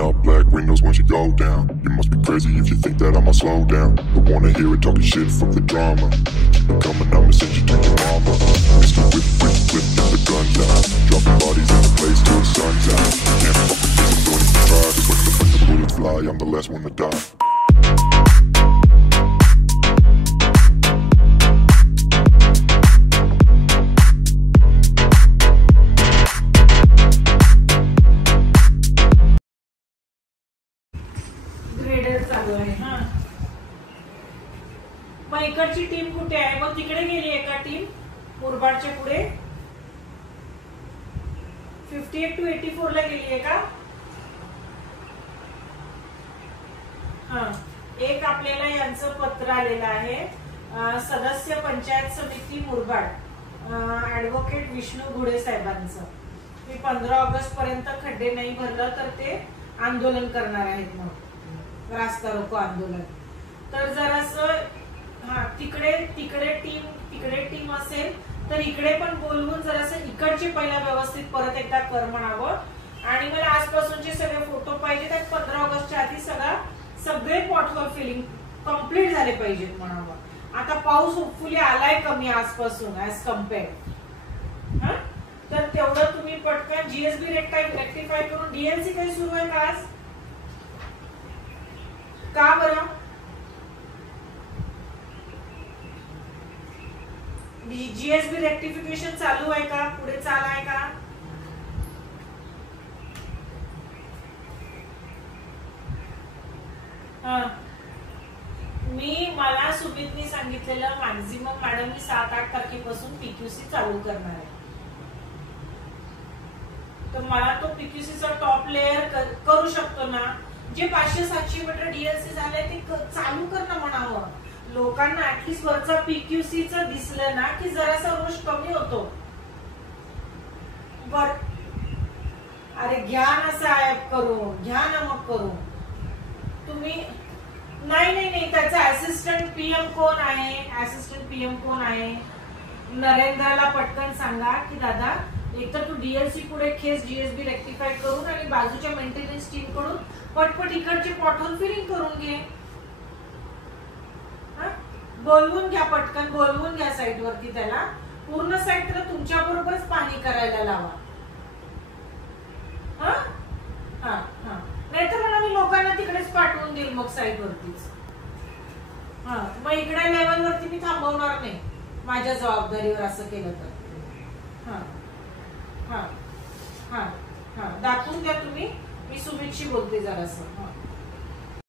up black windows once you go down. You must be crazy if you think that I'ma slow down. Don't wanna hear it talking shit, fuck the drama. Keep it coming, I'ma send you to your mama. Mr. Whip, whip, whip, get the guns out. Dropping bodies in the place till the sun's out. Can't fuck with this, I'm going to try. Cause when the bullets fly, I'm the last one to die. मग इकडची team कुठे आहे? मग तिकडे गेली एका team मुरबाडच्या पुढे 58 to 84 ला गेली आहे का? हा, एक आपल्याला यांचं पत्र आलेलं आहे. सदस्य पंचायत समिती मुरबाड ऍडव्होकेट विष्णू घुडे साहेबांचं की 15 ऑगस्ट पर्यंत खड्डे नाही भरलं तर ते आंदोलन करणार आहेत. मग रास्ता रोको आंदोलन. तर जरासं हा तिकडे टीम असेल तर इकडे पण बोलवून जरासं इकडचे पहिला व्यवस्थित परत एकदा कर म्हणावं. आणि मला आजपासूनचे सगळे फोटो पाहिजे. त्यात 15 ऑगस्टच्या आधी सगळे पॉटहोल फिलिंग कम्प्लीट झाले पाहिजेत म्हणावं. आता पाऊस होपफुली आलाय कमी आजपासून ऍज कम्पेअर. तर तेवढं तुम्ही पटकन जीएसबी रेक्टिफाय करून. डीएलसी काही सुरू आहे का आज? का बरं? जीएसबी रेक्टिफिकेशन चालू आहे का? पुढे चालू आहे का? मला सुमितनी सांगितलेलं मॅक्झिमम मॅडम 7-8 तारखेपासून पीक्यूसी चालू करणार आहे. तर मला तो पीक्यूसीचा टॉप लेअर करू शकतो ना. जे 500-700 मीटर डीएलसी झालंय ते चालू करणं म्हणावं. लोकांना ऍटलीस्ट वरचा पीक्यूसीच दिसलं ना की जरासा रोष कमी होतो. बर अरे घ्या ना साहेब करून, घ्या ना मग करून तुम्ही. नाही त्याचा असिस्टंट पीएम कोण आहे? असिस्टंट पीएम कोण आहे? नरेंद्रला पटकन सांगा की दादा एकतर तू डीएलसी पुढे खेस जीएसबी रेक्टिफाय करून आणि बाजूच्या मेंटेनन्स टीम कडून पटपट इकडचे पॉटहोल फिलिंग करून घे. बोलवून घ्या, पटकन बोलवून घ्या साईट वरती. त्याला पूर्ण साईट त्याला तुमच्या बरोबरच पाणी करायला लावा. नाहीतर मला मी लोकांना तिकडेच पाठवून देईल मग साईट वरतीच. मग इकडे लेवल वरती मी थांबवणार नाही माझ्या जबाबदारीवर असं केलं तर. दाखवून द्या तुम्ही. मी सुमितशी बोलते जरासं.